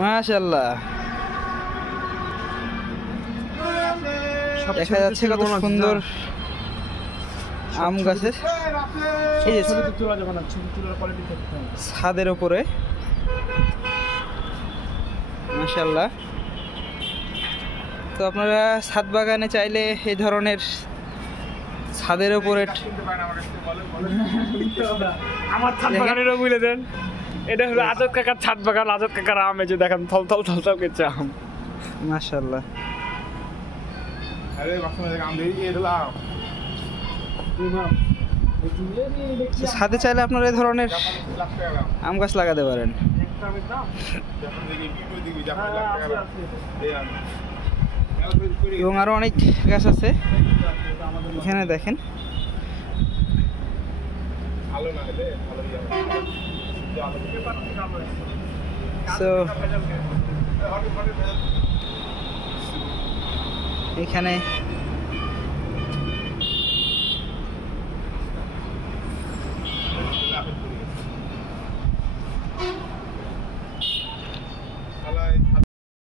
মাশাআল্লাহ, দেখা যাচ্ছে কত সুন্দর আম গাছের এই যে ছাদের উপরে। মাশাআল্লাহ। তো আপনারা ছাদ বাগানে চাইলে এই ধরনের ছাদের উপরে আমার ছাদ বাগানেরও বুঝলে দেন, এটা হলো আজাদ কাকার ছাদ বাগান। আজাদ কাকার আম, এই যে দেখেন থল থল থল থল করছে আম। মাশাআল্লাহ। ছাদে চাইলে আপনারা এই ধরনের আম গাছ লাগাতে পারেন। এবং আরো অনেক গাছ আছে এখানে দেখেন। এখানে